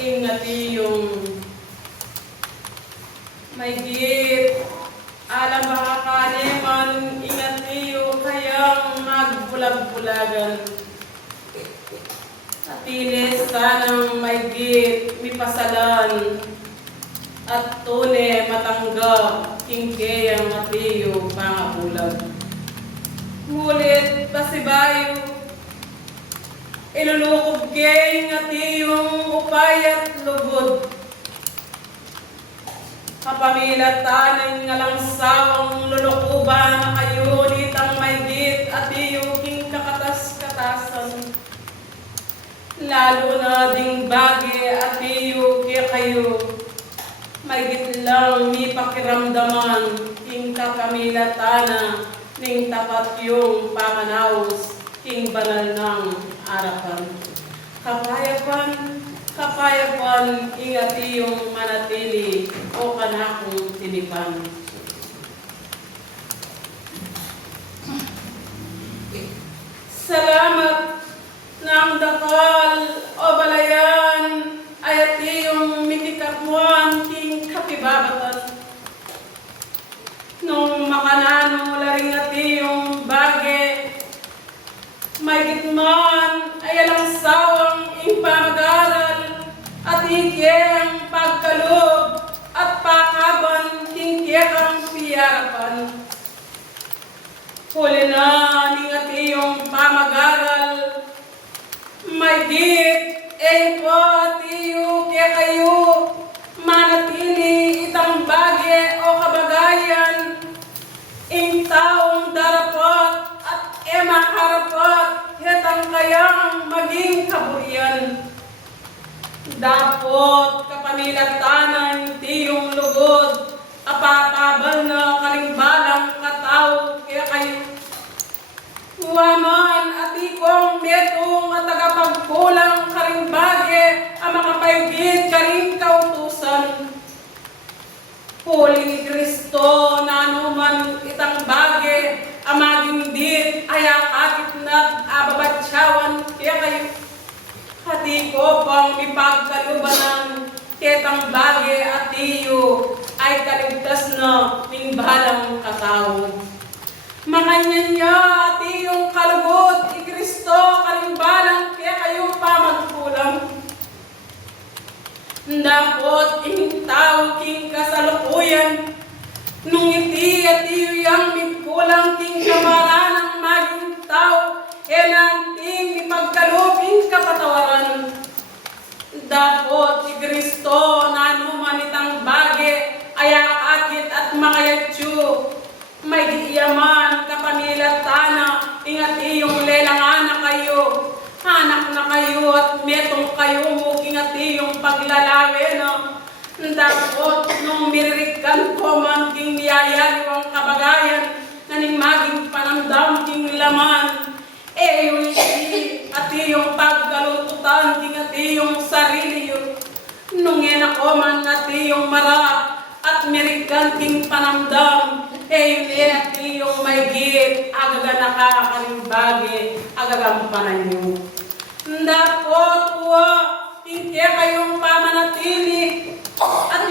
Ingati yung may git. Alam mga kaneman, ingati yung kayang magbulag-bulagan. Atilis sanang may git, mipasalan. At tune matangga, kingkeyang matiyo, pangabulag. Ngulit pasibayo, ilulukob kay ngati yung upayat lugod. Kapamilatan nga lang sawang lulukuban na kayo nitang may git at yung king kakatas-katasan. Lalo na ding bagi at yung kayo. May git lang ni pakiramdaman king kakamilatan ning tapat yung pamanaos king banal ng arapan. Kapayapan, ingati yung manatili o kanakong tinipan. Salamat ng dakal o balayan ay ati yung mitikapmuan king kapibabatan. Nung makanano laring ati yung bage, may gitman ay alang sawang impamag-aral at higiyang pagkaloob at pakaban hingkiyang piyarapan. Huli na ningati yung pamag-aral, may git ay po tiyo kaya kayo manatili itang bagay o kabagayan ing taong darapot at maharapot hetang kayang maging kaburian. Dapot kapanilatanan tiyong lugod apapabal na kalimbalang katao kaya kayo. Huwaman at ikong metong at tagapagkulang karimbage ang makapaigid karing kautusan. Huli ni Kristo na anuman itang bage ang maging din ay akakit na ababatsawan kaya kayo. Hati ko pang ipagkalubanan ketang bage at iyo ay kaligtas na ning balang katao. Makanyan niya at iyong kalugod i Kristo kalimbalang kaya kayo pamagkulang. Dapot ing tao king kasalukuyan nung iti at iyong mikulang king kamaranang maging tao enanting ipagkaluping kapatawaran. Dapot i Kristo na anuman itang bage ay akakit at makayatyo. May giyaman kapamilatana ingat iyong lelangan na kayo. Anak na kayo at metong kayo mo ingat iyong paglalawi no. Dapot nung miririkan ko man king niyayaliw ang kabagayan na ning maging panamdam king laman. Yung iti at iyong paggalututan king at iyong sarili yun. Nung ako man at iyong marap at mirikan king panamdam. Yun at iyong may git agaga nakakalimbagi agagampanan nyo. Dapot uwa tingkya kayong pamanatili at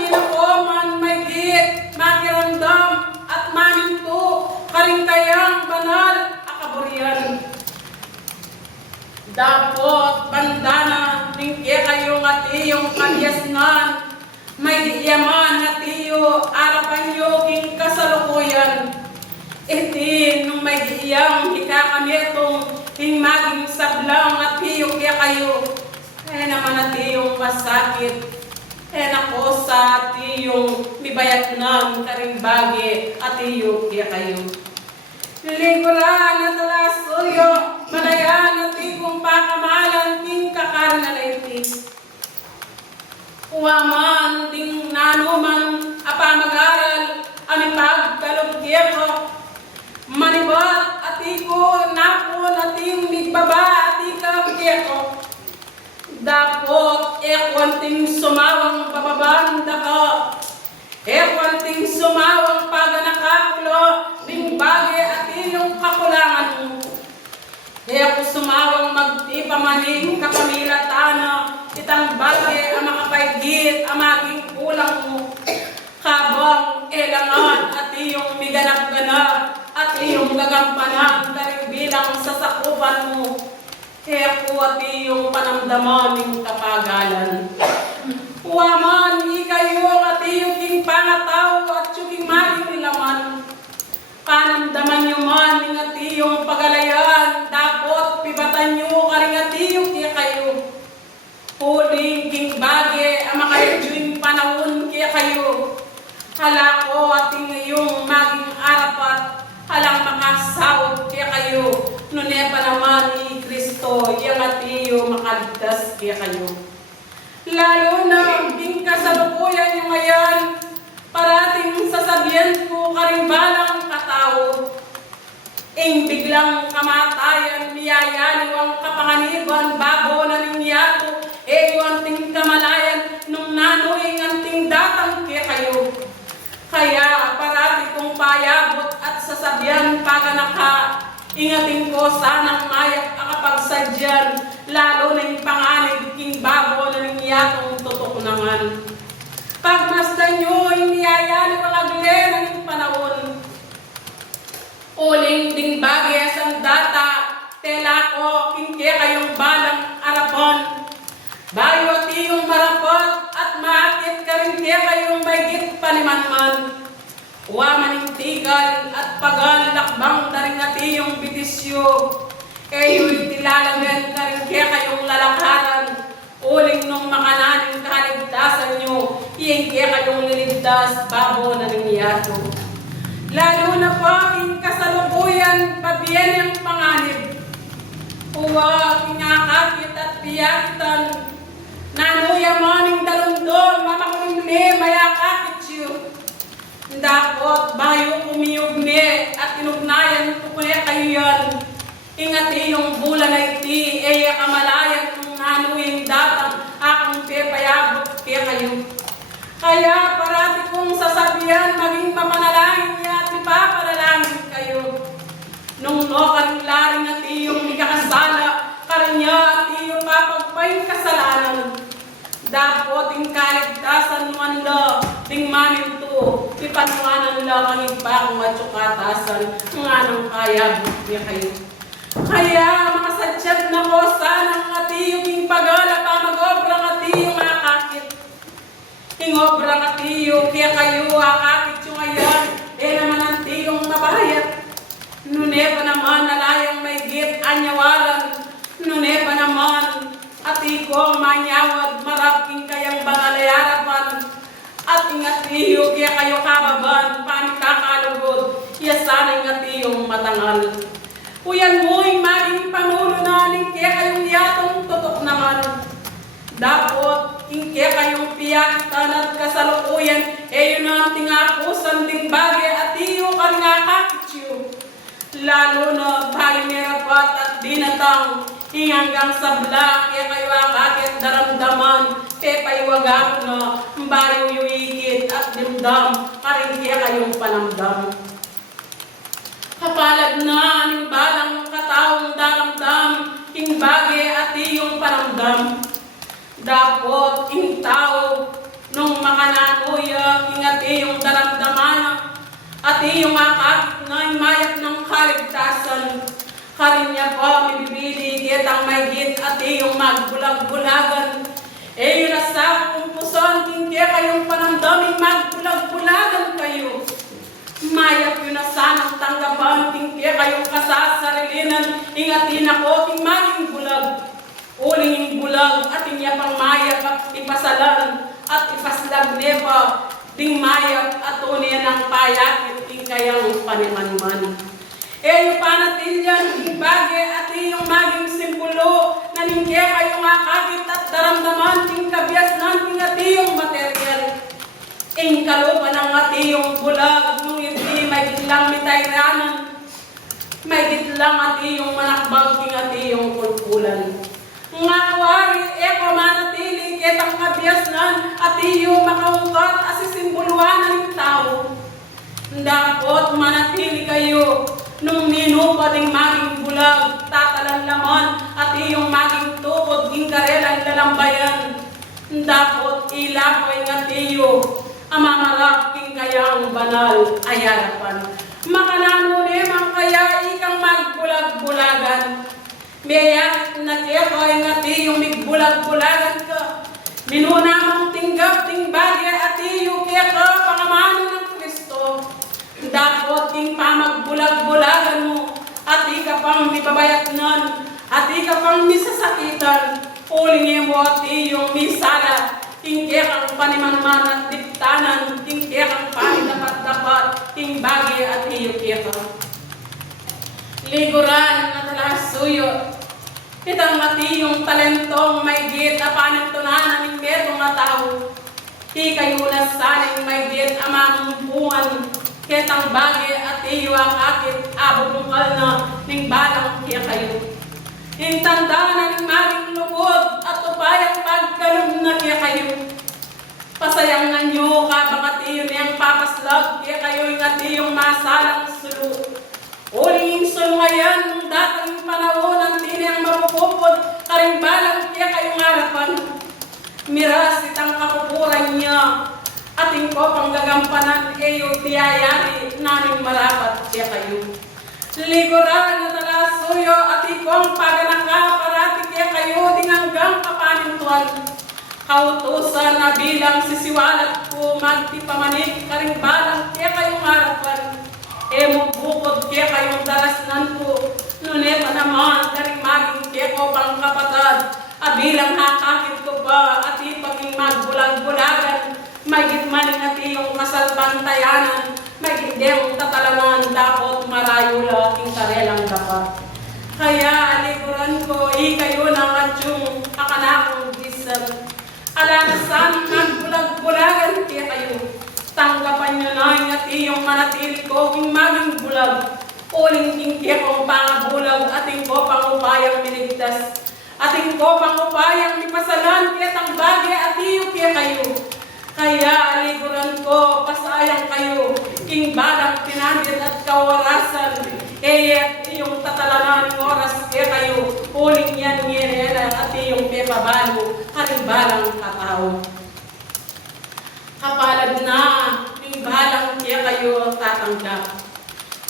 man may git makiramdam at maminto karing kayang banal akaburian. Dapot bandana tingkya kayong at iyong kalyasnan may diyaman at iyo arapan nyo king kasalukuyan. Iti nung may diyang ikakametong king maging sablang at iyo kaya kayo. Naman at iyong masakit. Nako sa at iyong mibayat ng karimbagi at iyo kaya kayo. Lingkuran at alasuyo, malayan at ikong pakamalan king kakarnalaitis. Uwaman ding nanuman apamag-aral ang pagkalugkiyako. Manibat at iko napon at iyong migbaba at ikakiyako. Dapot ekwanting sumawang bababanda ka. Ekwanting sumawang paganakakulo ding bagay at iyong kakulangan mo. Kaya ko sumawang magtibay pamaning kapamilatana, itang bagay ang makapaigit, ang maging kulang mo. Habang elangan at iyong miganap-ganap at iyong gagampanan karing bilang sasakupan mo. Kaya ako at iyong panamdaman ng kapagalan. Uwaman, ikayo at iyong king pangataw at yung maging laman. Panamdaman nyo man ng at iyong pagalayan, dapat pibatan nyo karing at iyong kaya kayo. Huling king bagay ang makayadyoing panahon kaya kayo. Hala ko at iyong maging arapat, halang makasawag kaya kayo. Nune pa naman ni Kristo, yang at iyo makaligtas kaya kayo. Lalo na king kasalukuyan nyo ngayon, parating sasabihan ko karimbalang katao. Ing biglang kamatayan, miyayaliw ang kapanganiban, bago na ninyato, anting kamalayan, nung nanuing anting datang kaya kayo. Kaya parati kong payabot at sasabihan paganaka, ingating ko sanang mayak akapagsadyan, lalo na yung panganib king bago na ningyatong tutok naman. Pagmasdan nyo, iniyayali ang aglen ng panahon. Uling ding bagay asang data, tela ko, kingke kayong balang arapan. Bayo at iyong marapot at maakit ka rin kaya kayong maigit panimanman. Uwaman yung tigal at pagalakbang na rin at iyong bitisyo. Kayo'y tilalagan ka rin kaya kayong lalakaran. Uling nung makananing kaligtasan nyo, iyang kaya kayong liligtas, babo na nangyato. Lalo na po ang kasalukuyan, pabiyan yung panganib. Huwag kinakakit at piyakitan. Nanuya maning dalundong, mamakulimli, mayakakit siyo. Dapat bayo kumiyugni at inugnayan ko kaya kayo yan. Ingat iyong bulan na iti, eya kamalayan kung nanuyang datang akong pepayabot kaya kayo. Kaya parati kong sasabihan, maging mapanalangin niya at ipapanalangin kayo. Nung nokan laring at iyong ikakasala, karanya at iyong mapagpay kasalanan. Dapat yung kaligtasan man la, ting manin to, ipanuanan la kang ibang matsukatasan, nga nang kaya niya kayo. Kaya mga sadyad na ko, sana ang atiyong yung pagala pa mag-obrang atiyong akakit. Yung obrang atiyong, kaya kayo akakit yung ngayon, naman ang tiyong mabayat. Nune pa naman nalayang may git anyawaran, nune pa naman ati ko manyawad marapking kayang bangalayarapan. At ingat iyo kaya kayo kababan, panikakalugod, yasanay nga tiyong matangal. Uyan mo'y maging panulo naling kaya kayong yatong tutok naman. Dapat kaya kayong piyakitan at kasalukuyan, yun ang tingakusan ding bagay at iyo ka nga kakitsyo. Lalo na bahay merapat at binatang, hanggang sa blang, kaya kayo akakit daramdaman, pepaywagang na, bayo yuigit at dimdam, karing kaya kayong panamdam. Kapalad na ng balang kataong daramdam, ing bagay at iyong panamdam. Dapat ing tao, nung makananuya, ing at iyong daramdaman, at iyong akakit na mayak ng kaligtasan. Karinya pa, mibibili, kitang may git at iyong magbulag-bulagan. Yun na sa kumpusan, hindi kayong panamdaming magbulag-bulagan kayo. Mayak yun na sanang tanggapan, hindi kayong kasasarilinan, ingatin ako, ting maging bulag. Uling yung bulag, at inya pang mayak at ipasalan, at ipaslag nepa, ting mayak at uniyan ng payakit, ting kayang panimanman. Yung panatilyan, ting bagay, at iyong maging simbolo, naningkaya kayong akakit at daramdaman, ting kabiasnan, ting at iyong material. Ing kalupa ng at iyong bulag, nung hindi may gitlang mitayranan, may gitlang at iyong manakbag, ting at iyong kulpulan. Nga kawari, manatili, kitang kabiasnan, at iyong makaungkat, asisimbuluan ng tao. Dapat manatili kayo, nung ninupa ding maging bulag, tatalan laman, at iyong maging lambayan. Dapot ilakoy nga tiyo, amamarap king kayang banal ay harapan. Makananuni mang kaya ikang magbulag-bulagan. Mayayat na kaya nga tiyo migbulag-bulagan ka. Minuna mong tinggap ting bagay at tiyo kaya ka pangamano ng Kristo. Dapot king pamagbulag-bulagan mo at di ka pang mibabayat nun at di ka pang misasakitan. Uling mo at iyong misala, king kaya kang panimanman at diktanan, king kaya kang panidapat-dapat, king bagay at iyo kaya ka. Liguran at alas suyo, kitang matiyong talentong may git na panagtunanan ng betong nga tao. Di kayo na saling may git amang bungan, kitang bagay at iyo akakit, abubungkal na ng balang kaya kayo. Intanda na ng maring lukod at upayang pagkalog na kaya kayo. Pasayang na nyo kabang atiyo niyang papaslag kaya kayo yung atiyong masalang sulu. Uling sulungayan ng datang panahon ang tiniyang mapupupod karimbalang kaya kayong harapan. Miras itang kapupuran niya ating ko pang gagampanan kayo tiyayari namin marapat kaya kayo. Liguran na talasuyo at ikong paganaka parati kaya kayo din hanggang kapanintuan. Kautusan na bilang sisiwalat ko magtipamanik karimbalang kaya kayong harapan. Emo bukod kaya kayong darasnan ko. Nuneta naman karing maging kaya ko pang kapatad. Abilang hakakit ko ba at ipaging magbulag-bulagan. Magit maning at iyong kasalbantayanan. May gindeng tatalaman dapat marayo aking karelang dapat. Kaya alikuran ko, ikayo ng adyong akanakong gisan. Alanasan magbulag-bulagan kaya kayo. Tanggapan nyo na at iyong manatili ko king maging bulag. Uling king kong pangabulag ating ko pangupayang minigtas. Ating ko pangupayang mipasalan kaya tang bagay at iyo kaya kayo. Kaya alikuran ko, pasayang kayo, king balang pinandir at kawarasan, at iyong tatalanan ng oras kaya kayo, uling yan ngenera at iyong pepabalo, karing balang katao. Kapalad na, king balang kaya kayo tatanggap.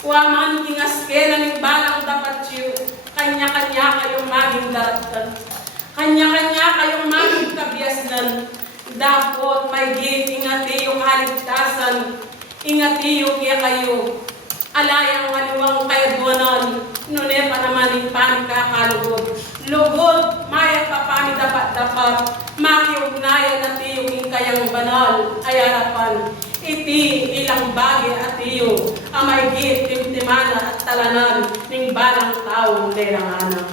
Waman king askena ning balang dapat siyo, kanya-kanya kayong maging daratan, kanya-kanya kayong maging kabiasnan. Dapat may git, ingati yung kaligtasan, ingati yung kaya kayo. Alayang aliwang kayadwanan, nune pa naman yung panikakakalugod. Lugod, maya pa dapat makiugnayan at yung kayang banal, ay harapan. Iti ilang bagay at iyo, amay git, timtimana at talanan, ning balang taong leranganan.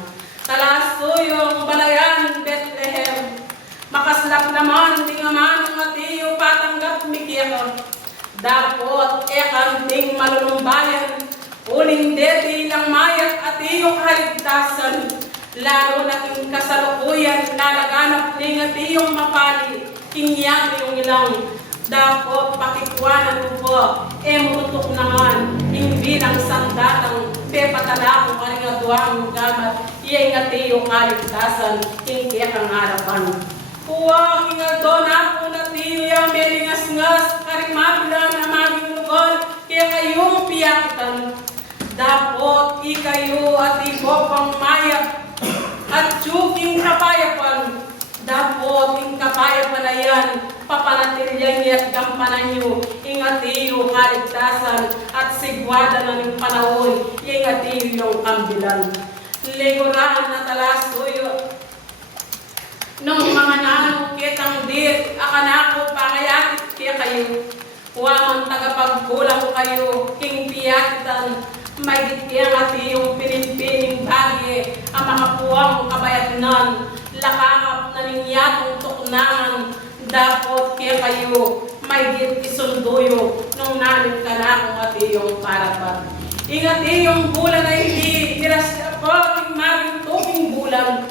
Talasuyong balayan, Bethlehem, makaslap naman, ting aman ng atiyo patanggap mikira. Dapot ekanting malulumbayan, uling deti lang mayat atiyo kaligtasan. Lalo na ting kasalukuyan, lalaganap ning atiyong mapali, kinyan yung ilang. Dapot pakikwanan ko, murutok naman, ing bilang sandatang, pepatalako karingaduang gamat, iyay atiyo kaligtasan, ing kiyakang harapan. Kuwang ingadon ako na tiyo yung melingas-ngas, karing mabila na maging lugar, kaya kayong piyakitan. Dapot ikayo at ibo pang maya, at tsuking kapayapan. Dapot ing kapayapan na yan, papanatilyan niya at gampanan nyo, ingatiyo kaligtasan, at sigwada na ng panahon, ingatiyo yung kambilan. Liguran na talasuyo, nung mga nanong kitang dir, akanako pakayakit kaya kayo. Huwamang tagapagkulang kayo, king piyakitan, may gitiyang at iyong pinimpining bagay, ang mga puwang kabayatnan, lakakap na ninyatong tuknangan, dapat kaya kayo, may git isunduyo, nung namin ka na kung at iyong parapat. Ingat iyong bulan ay hindi, tiras ako, king maging tuking bulan,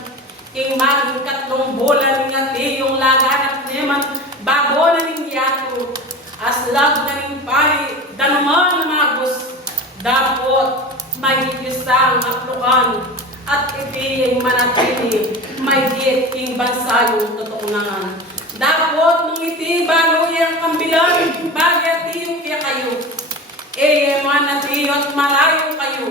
king maging katlong bulan ngati yung laganap naman bago na ning yato aslag na ning pari danuman na magos dapot may gisang atlukan at iti yung manatili may diet king bansayong tutukunan. Dapat nung iti baluyang kambilan, bagay tiyo kaya kayo. Man at tiyo at malayo kayo.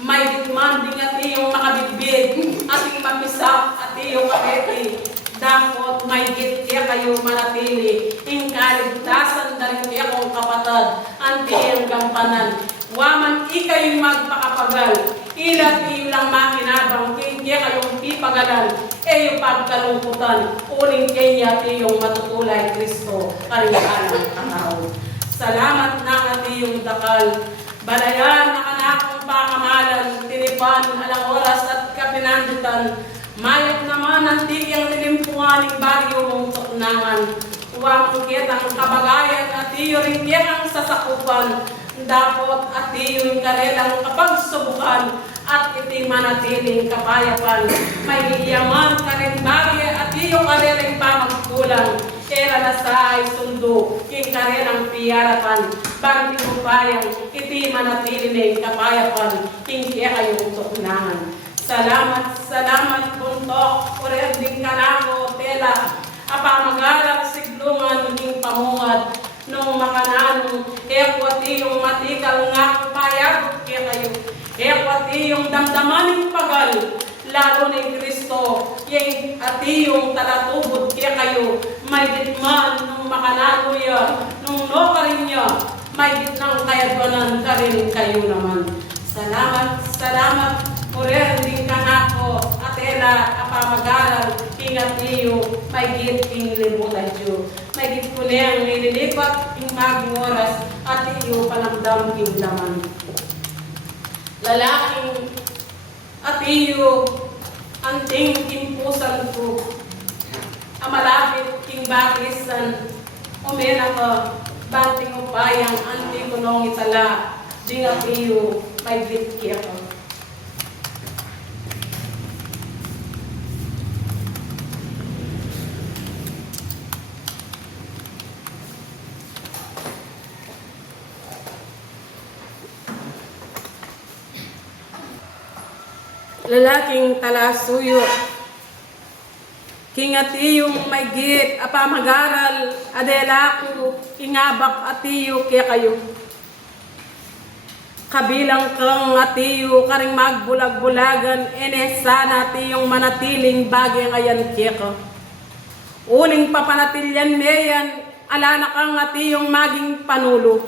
May ditman din at tiyong makabigbig, ating mapisak at tiyong kaketi. Dapat may git kaya kayo manatili, ing kaligtasan na rin kaya kong kapatad, anti ang gampanan. Waman ikay magpakapagal, ilat ilang makinabang, kaya kayong pipagalan, yung pagkalungkutan, uling kaya tiyong matutulay Kristo, karingalang katao. Salamat na tiyong dakal, balayan na kanakong pakamalan, tinipan, alang oras at kapinandutan, mayat naman ang tigyang lilimpungan ng baryo mong tuknangan. Huwag kitang kabagayan at iyo rin kitang sasakupan. Dapat at iyo yung karelang kapagsubukan at iti manatiling kapayapan. May iyaman ka rin bagay at iyo karelang pamagkulang. Kaya na sa ay sundo, yung karelang piyarapan. Bagay upayang iti manatiling kapayapan. Hindi kayong tuknangan. Salamat puntok, urerding kanako, tela, apamagalang siglungan, naging pamungad, nung makananong, ekwati yung matikal nga payag kaya kayo, ekwati yung damdamaning pagal, lalo ni Kristo, yung ati yung talatubod kaya kayo, may ditman nung makanano ya, nung no ka rin ya, may ditnang kayadwanan ka rin kayo naman. Salamat. Kurer din ka na ko, atela, apamagaral, ingat niyo, may git ing libutan niyo. May git ko niyang nililipat, ing maging oras, at iyo palamdam ing laman. Lalaking, at iyo, anting timpusan ko, amalapit king bakisan, umena ka, banting upayang, anting kunong itala, ding at iyo, may git kiya ka. Lalaking talasuyo, kingatiyong may git, apamagaral, adelaku, ingabak atiyo kaya kayo. Kabilang kang atiyo, karing magbulag-bulagan, sana tiyong manatiling bagay ngayon kaya ka. Uling papanatilyan meyan, alana kang atiyong maging panulo.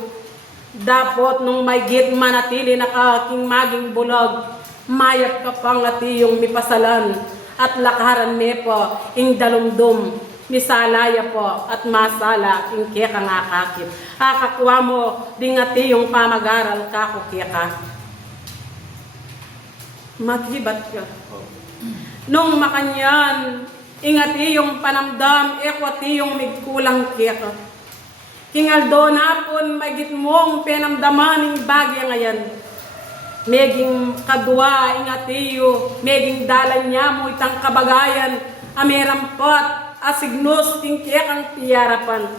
Dapat nung may git manatili na kaking maging bulag, mayat ka pang ati yung mipasalan at lakaran me po ing dalumdum misalaya po at masala ing kaya ka nga kakit. Hakakuha mo ding ati yung pamagaral kako kaya ka. Maghibat ka. Nung makanyan, ingati yung panamdam, ekwati yung migkulang kaya ka. Kingaldo na pon magit mong penamdaman ing bagay ngayon. Meging kadwa ingatiyo, meging dalan niya mo itang kabagayan, amerampot, asignos tingkekang piyarapan.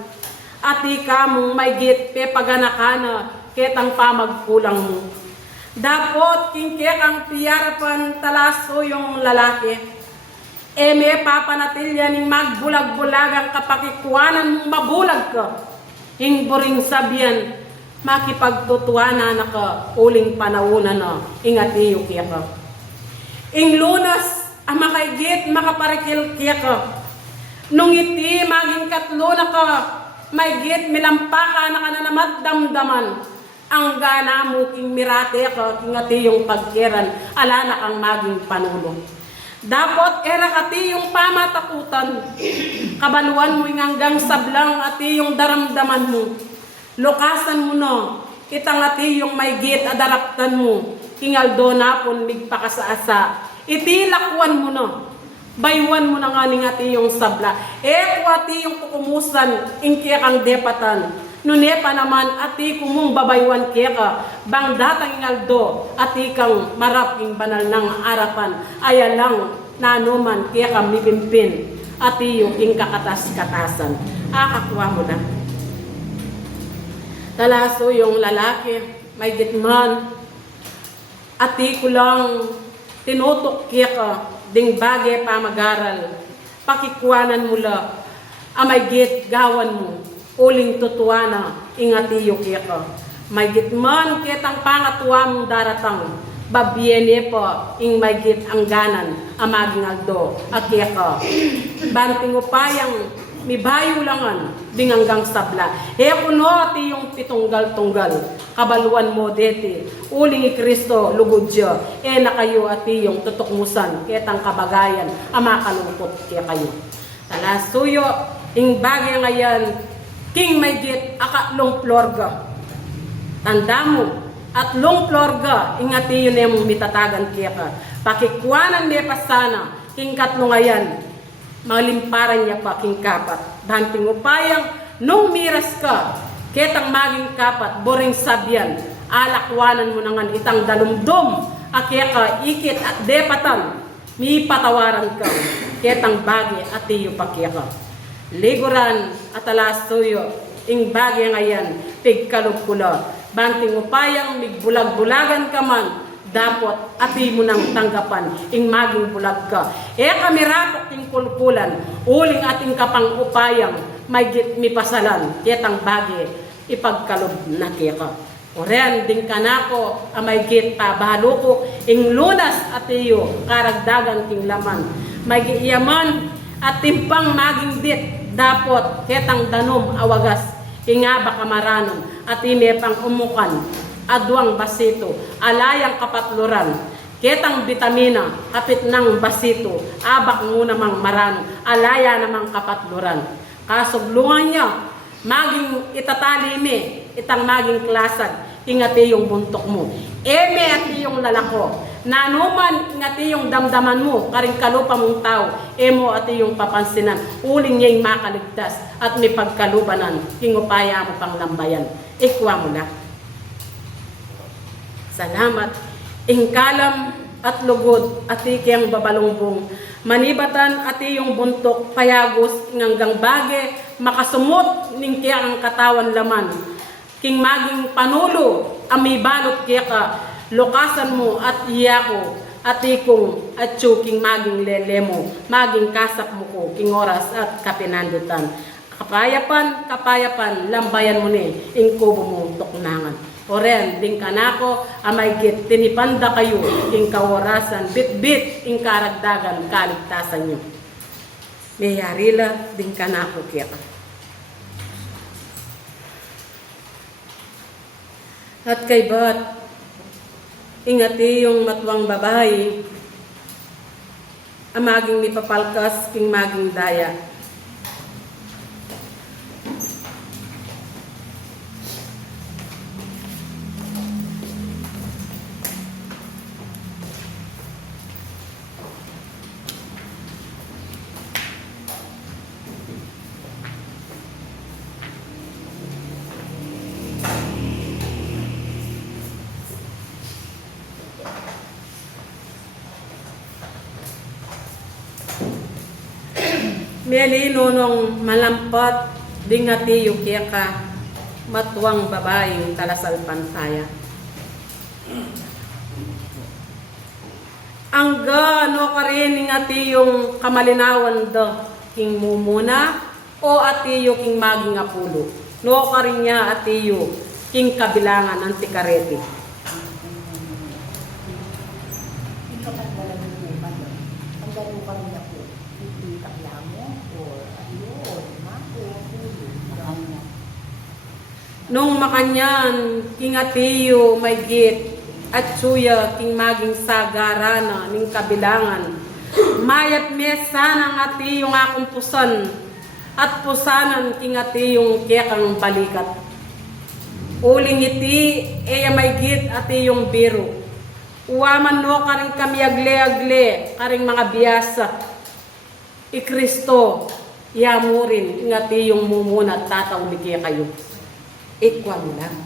Ati ka mong may git pe paganakana, ketang pamagkulang mo. Dapat tingkekang piyarapan talaso yung lalaki. May papanatilya ning magbulag-bulagang kapakikuanan mong mabulag ka. Hing buring sabihan, makipagtutuana na ka uling panaunan na ingatiyo kaya ka. Ing lunas ang makaigit makaparikil kaya ka. Nung iti maging katlo na ka may git milampaka na kananamat damdaman. Ang gana mo king mirate ka ingati yung pagkiran ala na kang maging panulo. Dapat era kati yung pamatakutan. Kabaluan mo hanggang sablang ati yung daramdaman mo. Lokasan mo no, kitang ati yung may git adaraptan mo, kingaldo na pon migpakasaasa. Itilakwan mo no, baywan mo na nga ning ati yung sabla. Ati yung kukumusan, ingkya kang depatan. Nunepa naman ati kumong babaywan kaya ka, bang datang ingaldo, ati kang maraping banal ng arapan. Ayalang nanuman kaya kang mipimpin, ati yung ingkakatas-katasan. Akakuha mo na. Talaso yung lalaki, may gitman, ati ko lang tinutok kaya ka, ding bagay pamagaral, pakikuanan mula, amay git gawan mo, uling tutuana, ingatiyo kika. May git man kitang pangatuwa mong daratang, babiene po, ing may git ang ganan, amaging aldo, akika. Banting upayang, mibayo langan, binganggang sabla. Kuno ti yung pitunggal-tunggal, kabaluan mo deti, uling i Kristo, lugudyo, na kayo ati yung tutukmusan, ketang kabagayan, amakalungkot kaya kayo. Talasuyo, ing bagay ngayon, king may git, akatlong plorga. Tanda mo, at long plorga, ingati yun yung mitatagan kaya ka. Pakikwanan niya pa sana, king katlo ngayon, malimparan niya pa king kapat. Banting upayang, nung miras ka, ketang maging kapat, boring sabyan, alakwanan mo nangan itang dalumdom, akya ka ikit at depatan, mi patawaran ka, ketang bagi at iyo pakya ka. Liguran at alas tuyo, ing bagay ngayon, pigkalugkula, banting upayang migbulag-bulagan ka man, dapat ati mo nang tanggapan, ing maging bulag ka. Kamirapok ting kulkulan, uling ating kapang upayang, may git mi pasalan, ketang bagi, ipagkalob na kika. Oren, ding kanako, amay git pa, bahalo ko, ing lunas at iyo, karagdagan king laman. May giyaman, at timpang maging dit, dapat ketang danom awagas, ingaba kamaranon, at ime pang umukan, adwang basito, alayang kapatluran, ketang vitamina, kapit ng basito, abak mo namang marano, alaya namang kapatluran. Kasuglungan niya, maging itatali me, itang maging klasag, ingati yung buntok mo. Eme ati yung lalako, nanuman ingati yung damdaman mo, karing kalupa mong tao, emo ati yung papansinan, uling niya'y makaligtas, at may pagkalubanan, hingupaya mo pang lambayan. Ikwa mo na. Salamat. Ingkalam at lugod, ati kiyang babalongbong, manibatan ati yung buntok, payagos, inganggang bage, makasumot, ning kiyang katawan laman. King maging panulo, ami balot kaya ka, lokasan mo at iyako, atikong at king maging lelemo, maging kasap mo ko, king oras at kapinandutan. Kapayapan, lambayan mo ni, ing kubo mo tuknangan. Oren, ding kanako, amay git, tinipanda kayo, ing kaorasan, bit-bit, ing karagdagan, kaligtasan nyo. Mayarila, ding kanako kaya ka. At kay bat, ingati yung matwang babae, amaging mipapalkas, king maging daya. Meli nonong malampat, dingati yung kaya ka, matwang babaeng talasal pantaya. Angga no ka rin ingati yung kamalinawan do, king mumuna, o atiyo king maging apulo. No ka rin niya atiyo, king kabilangan ng tikarete. Nung makanyan, king atiyo may git, at suya king maging sagarana ning kabilangan. Mayat mesa ng atiyong akong pusan, at pusanan king atiyong kekang balikat. Uling iti, may git atiyong biro. Uwaman no karing kami agle-agle, karing mga biyasa. I Kristo, yamurin, ingati yung mumuna, tataw ligya kayo. Ikwa mo lang.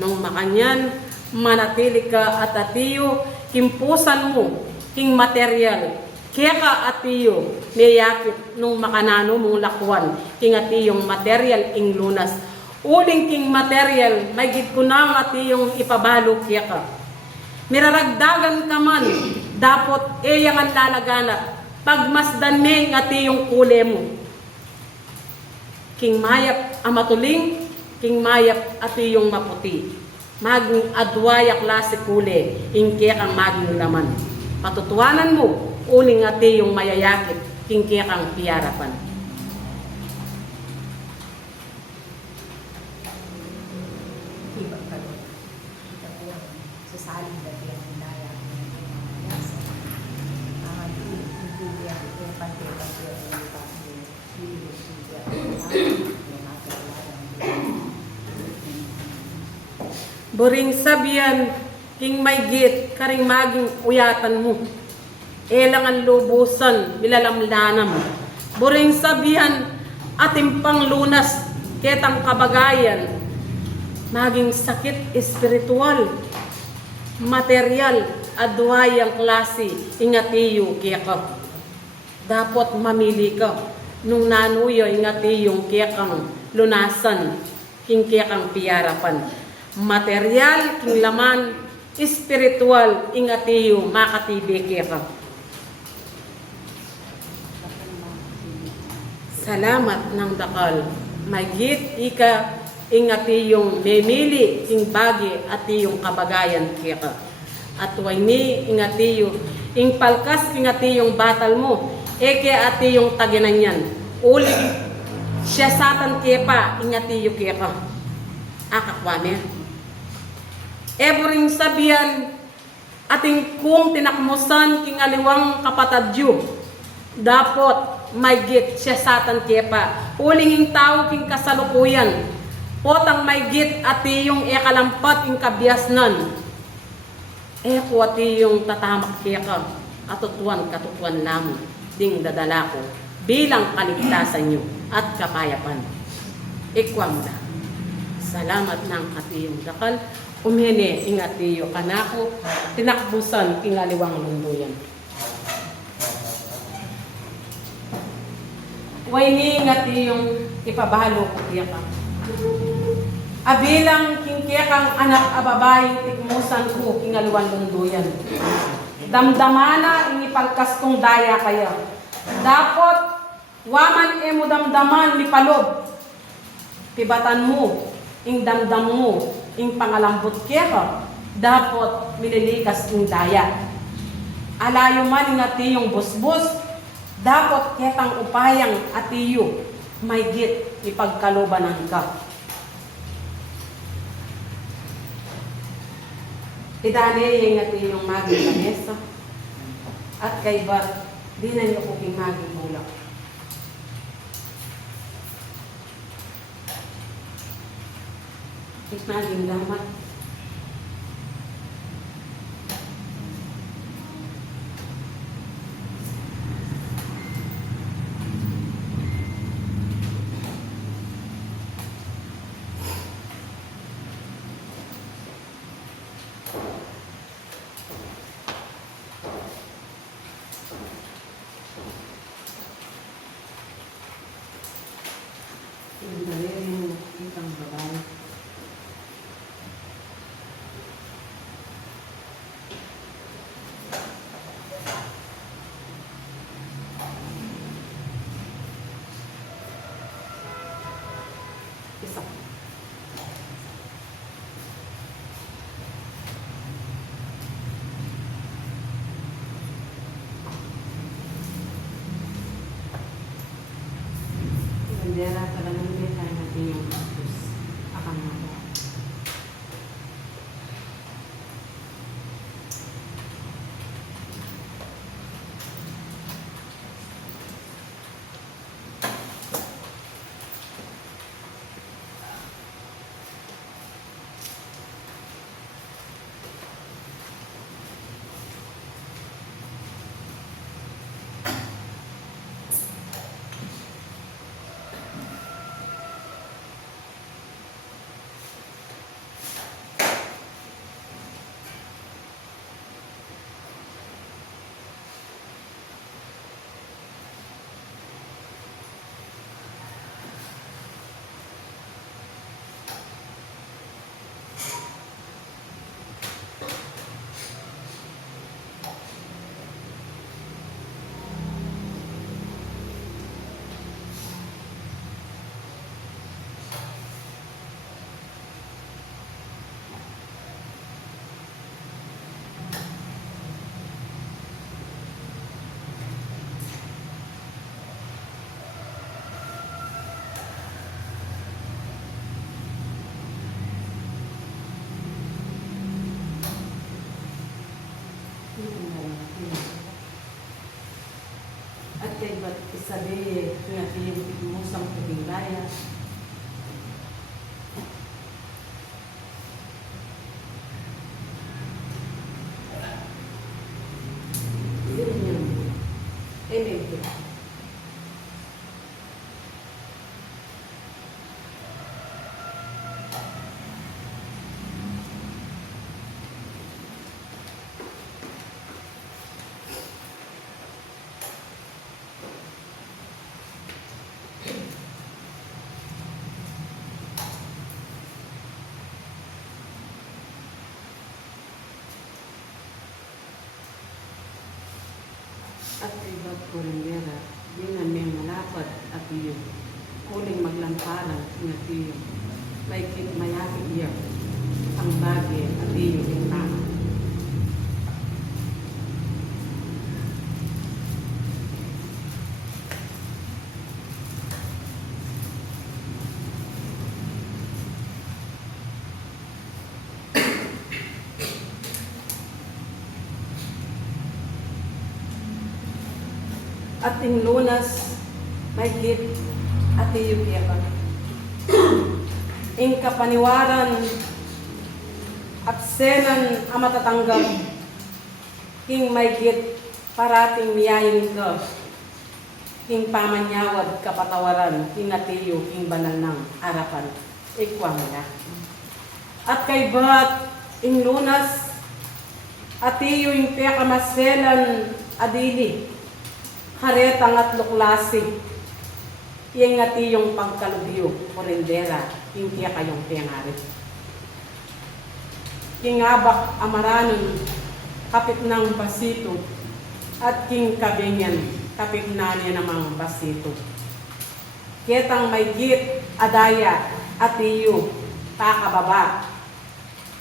Nung makanyan, manatili ka at atiyo, kimpusan mo, king material. Kaya ka atiyo, niyakit nung makanano mong lakwan, king atiyong material ing lunas. Uling king material, may git ko na atiyong ipabalo kaya ka. Miraragdagan ka man, dapat yang ang lalaganap, pagmasdan me nga tiyong kule mo. King mayap amatuling, king mayap at tiyong maputi. Maging adwaya klase kule, ingke kang maging laman. Patutuanan mo, uling nga tiyong mayayakit, ingke kang piyarapan. Boring sabihan, king may git, karing maging uyatan mo. Elang ang lubusan, milalamlanam. Boring sabihan, ating panglunas, ketang kabagayan. Maging sakit espiritual, material, adwayang klase, ingatiyo kaya ka. Dapat mamili ka, nung nanuyo ingatiyong kaya kang lunasan, king kaya kang piyarapan. Material, king laman, espiritual, ingatiyo, makatibiki ka. Salamat ng dakal. Magit ika, ingatiyong memili, ing bagi, at iyong kabagayan ka. At wayni, ingatiyo, ing palkas, ingatiyong batal mo, eke at iyong taginanyan. Uling, siya satan kepa, ingatiyo ka. Akakwame. Eboring sabihan, ating kung tinakmusan king aliwang kapatadyo, dapat may git siya satan kepa. Ulinging tao king kasalukuyan, potang may git ati yung ekalampat ing kabiasnan. Eko ati yung tatamak keka, atutuan katutuan lamang, ding dadala ko, bilang kaligtasan nyo at kapayapan. Ikwam na. Salamat ng ati yung dakal. Umhene ingatiyo kanako, tinakbusan ingaliwang lunduyan. Wayni ingatiyong ipabalo ko kiya ka. Abilang kingkiya kang anak ababay, tikmusan ko ingaliwang lunduyan. Damdamana inipagkas kong daya kaya. Dapat waman emo damdaman lipalob. Tibatan mo, ing damdam mo, ing pangalambot kaya dapat mililikas ing daya. Alayo man ing atiyong busbus, dapat ketang upayang atiyo, may git ipagkalubanan ka. Idali yung atiyong maging lamesa, at kay bat, di na nyo kuking maging bulak. Maging lamat. Ang babae. Isa. Bandera para naman tayo natin yung tapos akan natin. kay ba't isabi, kaya tiyo mo sa pagkilaya. Amen. At ibang kurindera, di na may malapad at iyo. Kuling maglamparan at iyo. May mayaki iyo. Ang bagay at iyo intama. Ating lunas, may git, at iyo kiyakan. Ing kapaniwaran, aksenan ang matatanggap, king may git, parating miyayin ka, king pamanyawad kapatawaran, king atiyo, king banal ng harapan, ikwang na. At kay bat, ing lunas, atiyo ing pekamaselan, adili, haretang at luklasi, yung ati yung pagkalubyo, kurindera, yung kaya kayong piyangarit. Kingabak amaranon, kapit ng basito, at king kabinyan, kapit na niya namang basito. Ketang may git, adaya, atiyo, pakababa.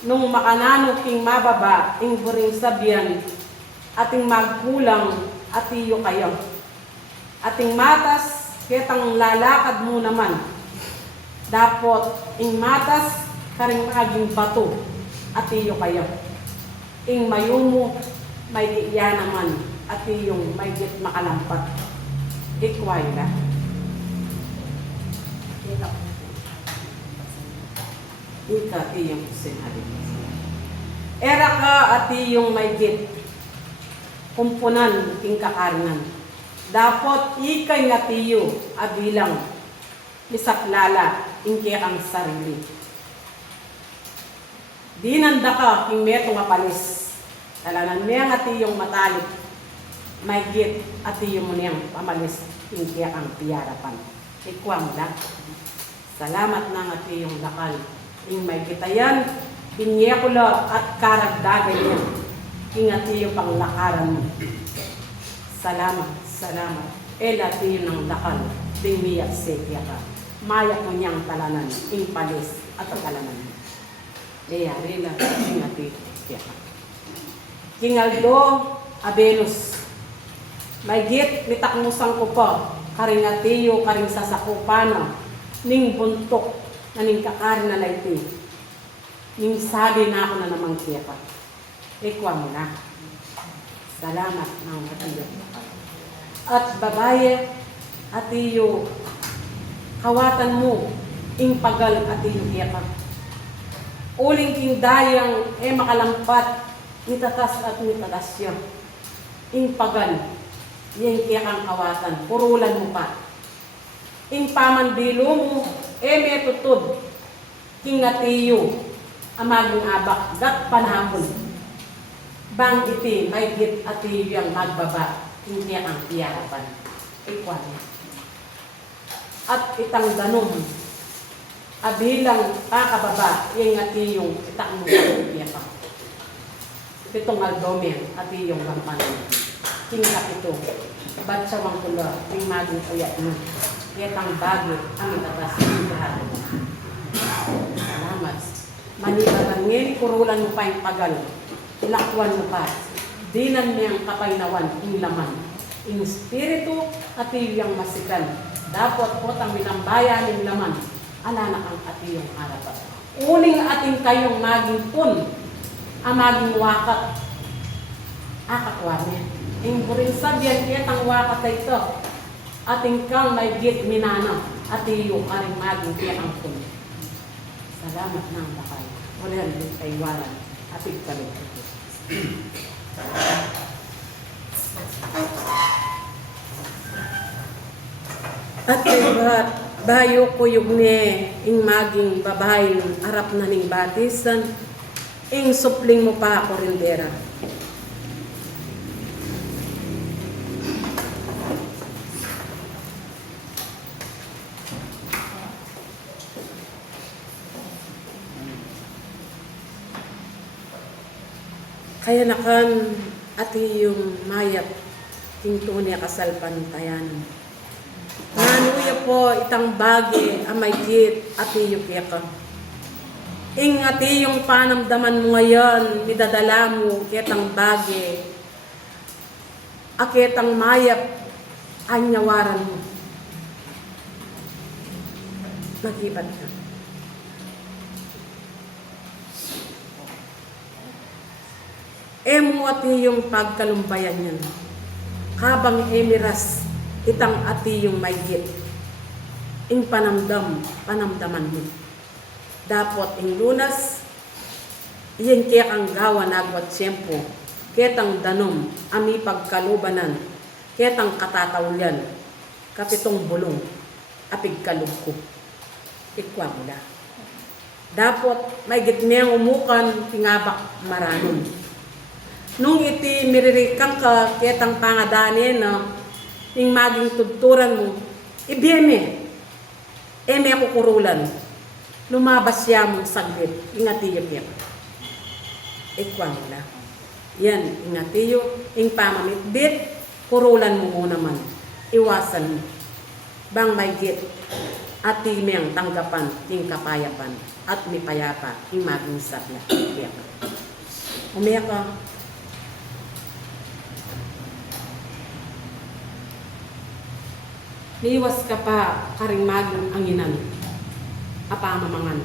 Nung makanano king mababa, ing buring sabyan, ating magkulang, atiyo kayo. Ating matas, ketang lalakad mo naman. Dapot, ing matas, karing maging bato, atiyo kayo. Ing mayumo, may iya naman, atiyong may git makalampat. Ikway na. Ika, atiyong sinabi. Era ka, atiyong may git. Kumpunan king kakarnan. Dapat ikay nga tiyo abilang misaklala ingke ang sarili. Dinanda ka king meto nga palis. Talanan niya nga tiyong matalik. May git at tiyo mo niyang pamalis ingke ang piyarapan. Ikwam na. Salamat na nga tiyong lakal. Ing may gitayan, inyekula at karagdagan niya. Ingatiyo pang lakaran mo. Salamat, salamat. Ela tiyo ng lakal, dimiyak sepya ka. Mayak mo niyang talanan, ing palis at talanan mo. Leya, rila, ingatiyo ka. Kingaldo, abenus. May git, mitakmusang ko pa. Karing atiyo, karing sasakupana. Ning buntok, na ning kakarin na laiti. Ning sabi na ako na namang siya ka. Ikwa mo na. Salamat ng atiyo. At babaye, atiyo, kawatan mo, ing pagal atiyo kaya ka. Uling king dayang makalampat, nitatas at nitatas yun. Ing pagal, yung kaya kang kawatan, purulan mo pa. Ing pamandilo mo, may tutod, king atiyo, amaging abak, gat panahapon. Bang iti, may git ati yung magbaba, hindi ang piyarapan. Ikwan. At itang ganun, abilang kakababa, yung ati yung itak mo sa piyapan. Itong aldomen, ati yung lampan. Tingkat ito, batsawang tula, yung maging uyat mo. Yetang bago, ang itatas, yung lahat mo. Salamat. Manibagan ngayon, kurulan mo pa yung pagal. Ilakwan mo pa. Dinan niyang kapainawan, yung laman. Yung spiritu at yung masikan. Dapat po tang minambayan yung laman. Alanak ang ati yung harapan. Uling ating kayong maging pun. Ang maging wakat. Akakwane. Yung buring sabyan, kaya tang wakat na ito. ating kang may git minana, at iyo karing maging kiyang kun. Salamat ng bakal. Wala rin taywaran, ating kalit. At iba't bayo ko yung ing maging babae arap na ning batisan, ing supling mo pa ako rindera. Kaya nakan ati yung mayat kinto niya kasalpantayan. Nanuya po itang bagi amay git ati yung piyaka. Ing ati yung panamdaman mo ngayon, midadala mo kitang bagi. Akitang mayat anyawaran mo. Magibat ka. Emo ati yung pagkalumbayan yan. Kabang emiras, itang ati yung maygit. Ing panamdaman mo. Dapot ing lunas, iyang kaya kang gawa nagwat siyempo, ketang danom, ami pagkalubanan, ketang katatawlan, kapitong bulong, apig kalugko. Ikwa mo na. Dapot may gitniyang umukan, tingabak maranon. Nung iti miririkang ka ketang pangadani na ing maging tudturan mo, ibiyeme, eme ako kurulan, lumabas siya mong saglit, ingatiyo piyak. Ikwa mo na. Yan, ingatiyo, ing pamamitbit, kurulan mo muna man, iwasan mo. Bang may git, at timiyang tanggapan, ing kapayapan, at may payapa, ing maging saglit, piyak. Umiyak ka. Liwas ka pa karing maging anginan, apamamangan.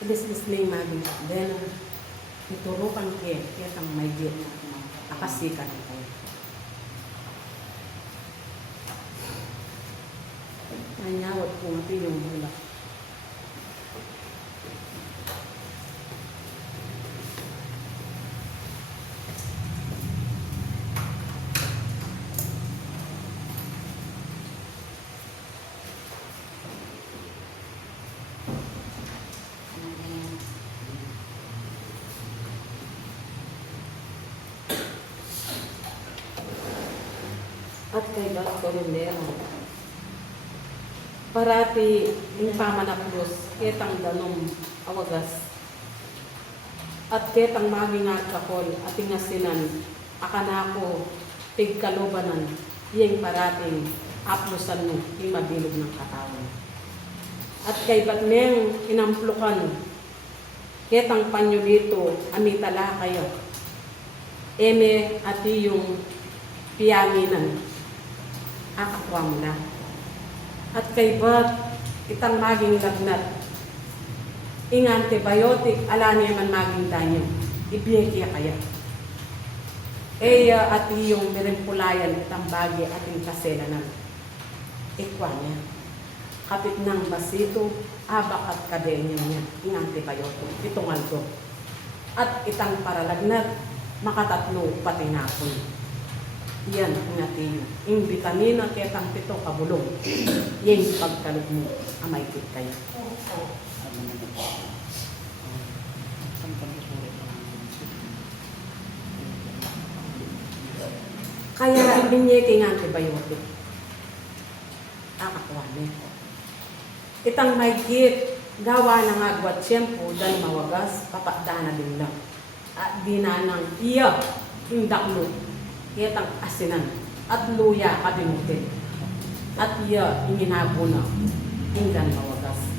Ilis-lis na yung maging, then iturukan kaya kang may git, akasikan ko. Anyawat ko nga yung bulak. At kay Basto Rindero. Parati yung pamanaplos, ketang danom awagas. At ketang maging kakol at ingasinan, akanako, tigkalubanan, yung parating aplusan mo, yung mabilog ng katawan. At kay Batmeng inamplukan, ketang panyo dito, amitala kayo. Eme ati yung piyanginan. Akakwa mo na. At kay Bat, itang maging lagnat. Ing antibiotic, ala niya man maging danyo. Ibiyekya kaya. At yung merimpulayan, itang bagi ating kaselanan. Ikwa niya. Kapit ng basito, abak at kadenyo niya. Ing antibiotic. Itong alto. At itang paralagnat, makatatlo pati napon. Yan ang natin. Yung vitamina ketang pito kabulong. Yan pagkalog mo. Amay kit kayo. Kaya binyeking antibiotic. Akakuha niya. Itang may kit. Gawa ng agwat siyempo dahil mawagas. Papadana din lang. At dinanang iya. Indaklo. Ketang asinan at luya kabimutin at iya iminabo na inggan mawagas.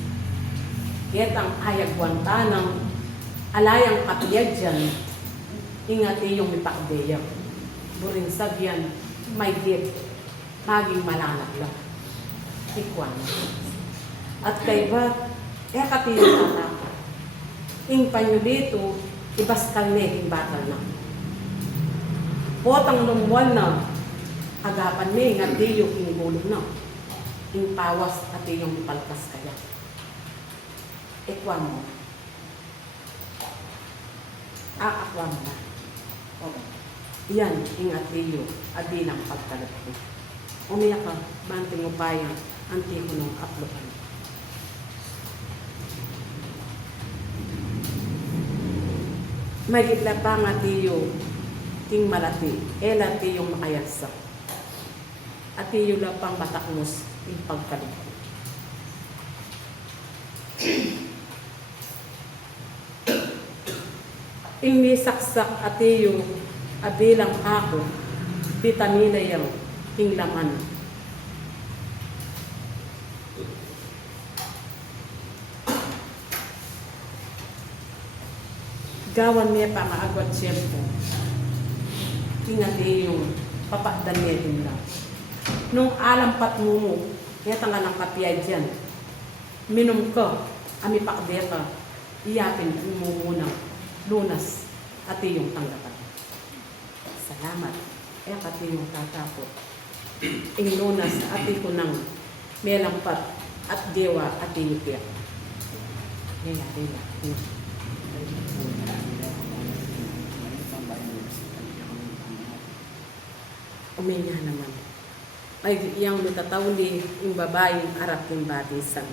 Ketang ayagwantanang alayang kapiyad dyan ingati yung mipakdeya. Buring sabyan may git maging malanag lang. Ikwan. At kay Bat Eh katiyo tata. Ing panyo dito, ibaskal na ing bakal na. Potang lumuwal na, agapan na nga diyo ing gulong na. Ing pawas at iyong palkas kaya. Ekwan mo. Aakwan mo na. Yan, ing atiyo, adilang pagkalat ko. Umiyak ka, banting mo bayan, anti ko nung aplopan. May gitla pa nga tiyo, ting malati, ela tiyong makayagsak. At tiyo lang pang matakmos, yung pagkalit ko. Ing saksak at tiyo, abilang ako, vitamina yung ting laman. Gawan niya pa maagwat siyempo. Tingati yung papadan niya din lang. Nung alampat mo, yata nga ng kapiyay dyan. Minum ko, ami pakdeta, iyapin mo muna, lunas, at iyong tanggapan. Salamat. Eh, kati yung tatapot. Ing lunas, ati ko nang melampat, at dewa, at inipiyak. Nangyari lang. Uminya naman. Ay iyang natatawli yung babaeng arap yung batisan.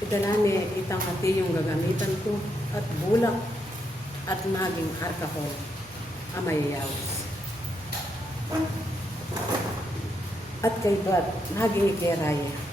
Idalani itang hati yung gagamitan ko at bulak at maging arka ko amayayawas. At kay Brad, maging ikeraya.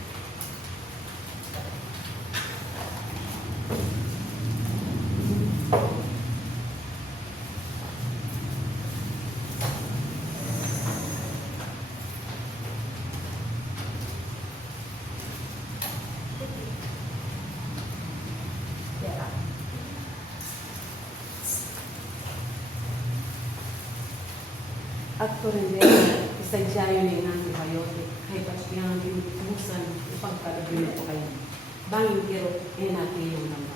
At ko rin din, isadyayo na ng antibiotic. Kahit at yung tinutusan, ipagkalagin ko kayo. Bangin kero, natin yung naman.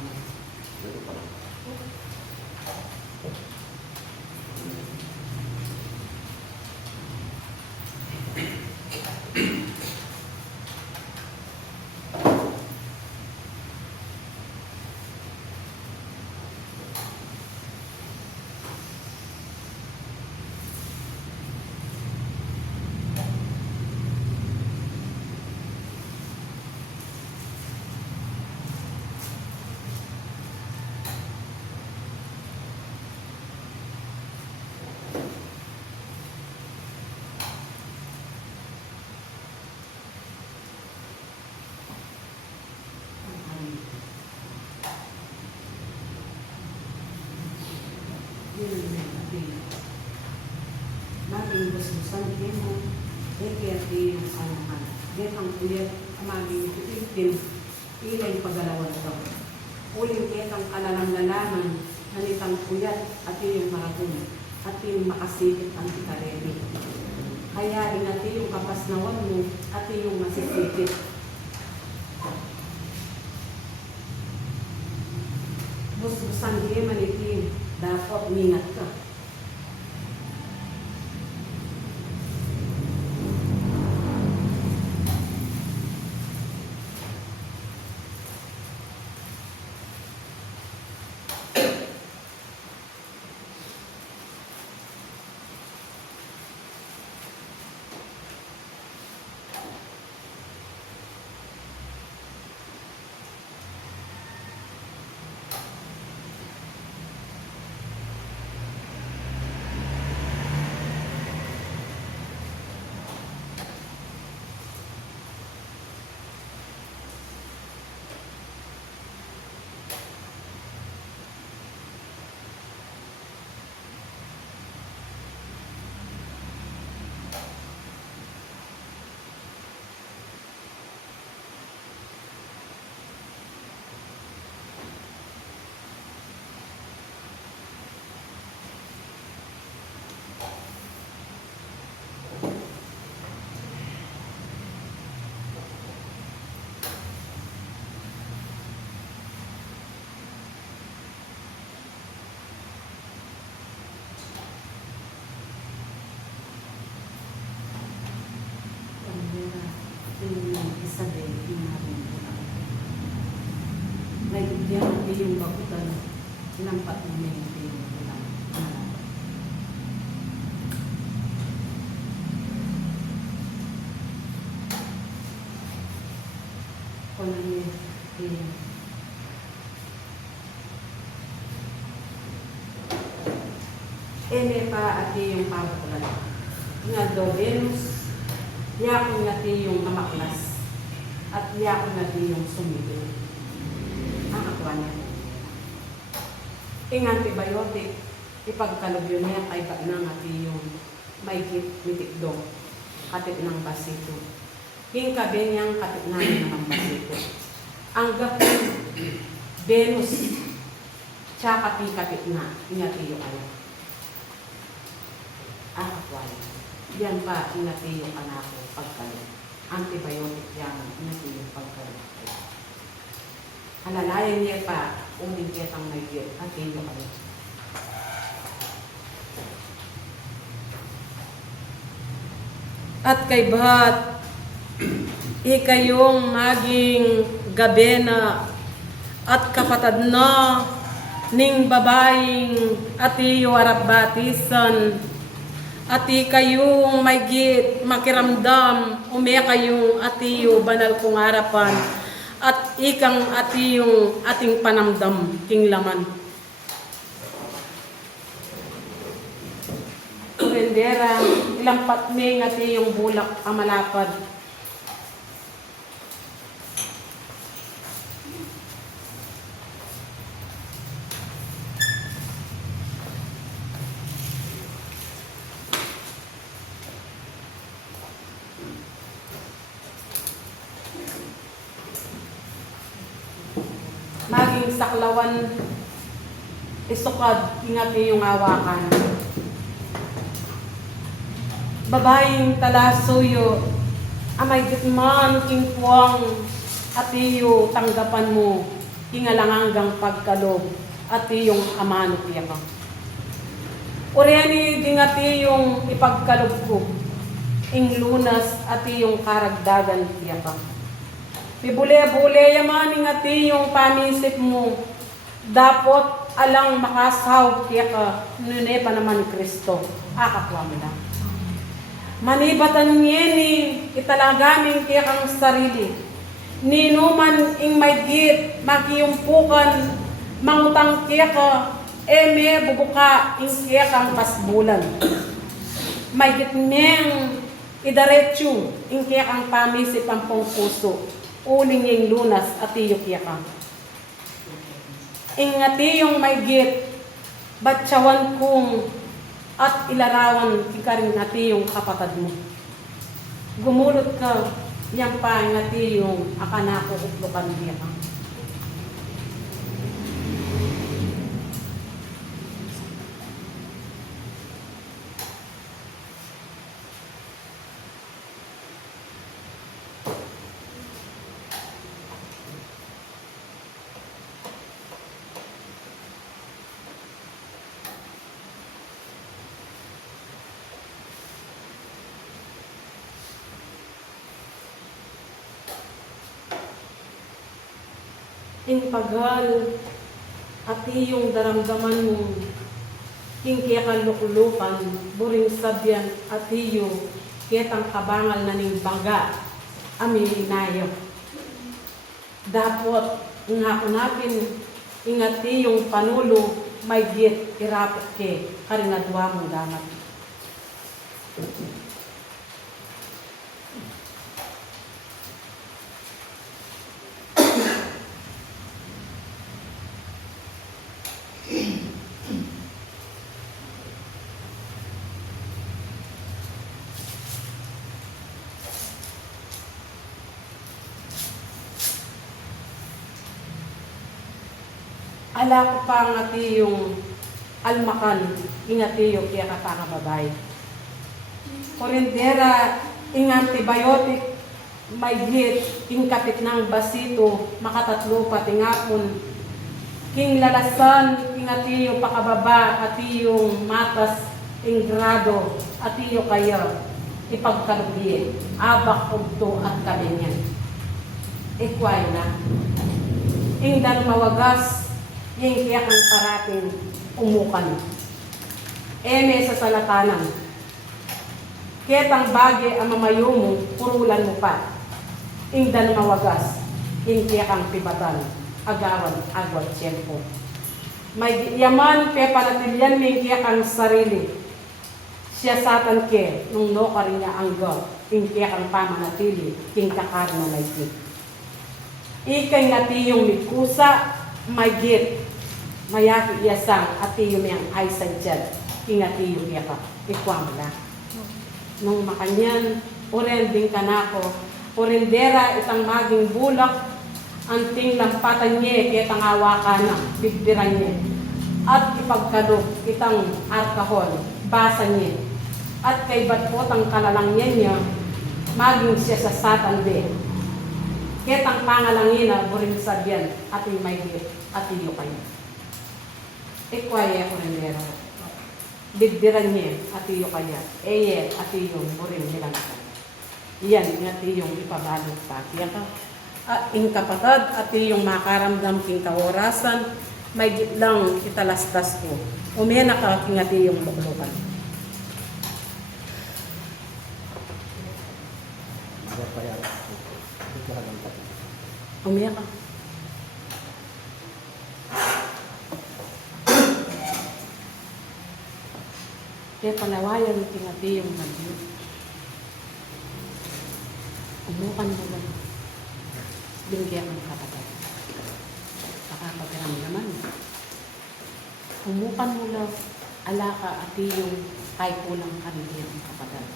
Maging gustusan mo, kaya yung alaman. Then ang ulit, maging itin, ilang paggalawan ito. Uling kitang kalalang lalaman, hanitang puyat, at yung maratun, at yung makasikit ang tikareli. Kaya inati yung kapasnawan mo, at yung masisikit. Gustusan di manitin, dapat mingat ka. Yung Isabel, yung narin ko. May diyan yung bagutan, inampat mo na yung ulam. Kung ano yung ene pa ati yung pabukulan. Nga do Venus, yakon nga ti yung mamaklas. At yakon nga ti yung sumili. Ang akwa niya. Ing antibiotic, ipagkalubyo niya kay ba na nga ti yung may mitikdo. Katip ng basito. King kabe niyang katip namin ng basito. Ang gapin, Venus, tsaka kapit na, ingati yung ano. Akwal. Yan pa, ingati yung anak ko pagkalo. Antibiotic yan, ingati yung pagkalo. Alalayan niya pa, uling ketang may git, at yung ano. At kay Bat, ikayong maging gabena at kapatad na ning babaeng atiyo arap batisan at ikayong maygit makiramdam ume kayong atiyo banal kong harapan at ikang atiyong ating panamdam king laman. Kurendera, ilang patming atiyong bulak amalapad. Maging saklawan isukad, ingati yung hawakan. Babaeng talasuyo, amay gitman king puwang atiyo tanggapan mo, kingalanganggang pagkalog, atiyong amano piyaka. Ureani dingati yung ipagkalog ko, ing lunas atiyong karagdagan piyaka. Pibule-bule yaman ingati yung pamisip mo. Dapat alang makasaw kaya ka nune pa naman Kristo. Akakwa mo lang. Manibatan ngeni italagamin kaya kang sarili. Ninuman ing may git magiyumpukan mangutang kaya ka eme bubuka ing kaya kang pasbulan. May git neng idaretsu ing kaya kang pamisip ang pong puso. Uling yung lunas at iyok yaka. Ingati yung may git, batsawan kong at ilarawan ikarin nati yung kapatad mo. Gumulot ka, yan pa ngati yung akanako uplokan yaka. Ing pagal at iyong daramdaman mo, king kaya kalukulukan, buring sabyan at iyo, kitang kabangal na ning baga, amin inayo. Dapat nga kunapin, ingati yung panulo, may git, irapot ke, karinadwa mo damat. Ala ko pa ngati yung almakan, ingati yung kaya kapakababay. Korindera, ing antibiotic, may git, king kapit ng basito, makatatlo pati ngapon. King lalasan, ingati yung pakababa, ati yung matas, ing grado, ati yung kaya. ipagkalubiye, abak ugto at kabinyan. Ikway na. Ingdan mawagas, yung kiyak ang parating umukan. Eme sa salatanan. Ketang bagi ang mamayo mo, purulan mo pa. Ingdan mawagas, yung kiyak ang pibatan, agawan, agwat siyempo. May yaman pe panatilyan may kiyak ang sarili. Siya satan ke, nung no ka rin niya ang God, yung kiyak ang pamanatili, king kakarma may kik. Ikay nga tiyong mikusa, may git, mayaki iyasang, at tiyong yung ay sadyad, inga tiyong iyaka, ikwam na. Nung makanyan, urending kanako, urendera itang maging bulak, anting lampatan niya, kitang hawakan na, bigbiran niya. At ipagkalog, kitang arkahol, basa niya. At kay batpotang kalalang niya, maging siya sa satan din. Ketang pangalangin na buring sabyan at yung may git at iyo kayo. Ikwaya ko rin meron. Bigbiran niya at iyo kaya. Eye at iyo buring nilang ka. Yan at iyong ipabalot pa. Kaya ka, ing kapatad at iyong makaramdam king kaorasan, may git lang italastas ko. Umena ka king at iyong luklukan. Umiyak ka. Kaya panawayan tingati yung nagyo. Umukan mo lang. Binggiyak ang kapatid. Nakapagkaram naman. Umukan mo lang. Alaka at yung kay kulang karibiyang ang kapatid.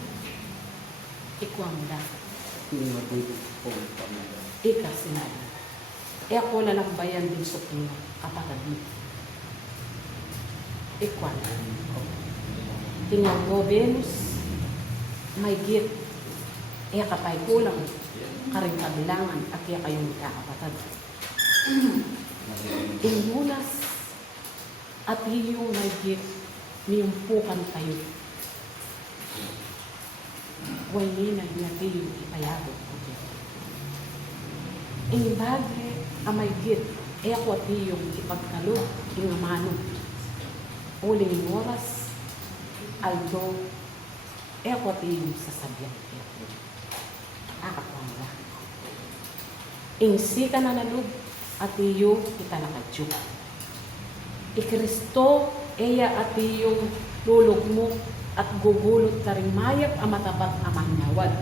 Ikwa mo lang. Ika sinabi. E ako na nagbayan din sa pina, kapatid mo. Ikwan. Tingnan mo, Venus, may git. E kapay kulang, karing kabilangan, at kaya kayong magkakapatid. Inunas, at iyong may git, niyumpukan kayo. Huwag nina niya tiyong ipayabot ko. Inibagre, amay git, e ako at iyong ipagkalog, ingamano. Uling oras, aldo, e ako at iyong sasabyan. Akapwanga. Ingsi ka na nalug, at iyo italakadyo. Ikristo, eya at iyong lulog mo, at gugulot ka rin mayap ang matapat amang nawad.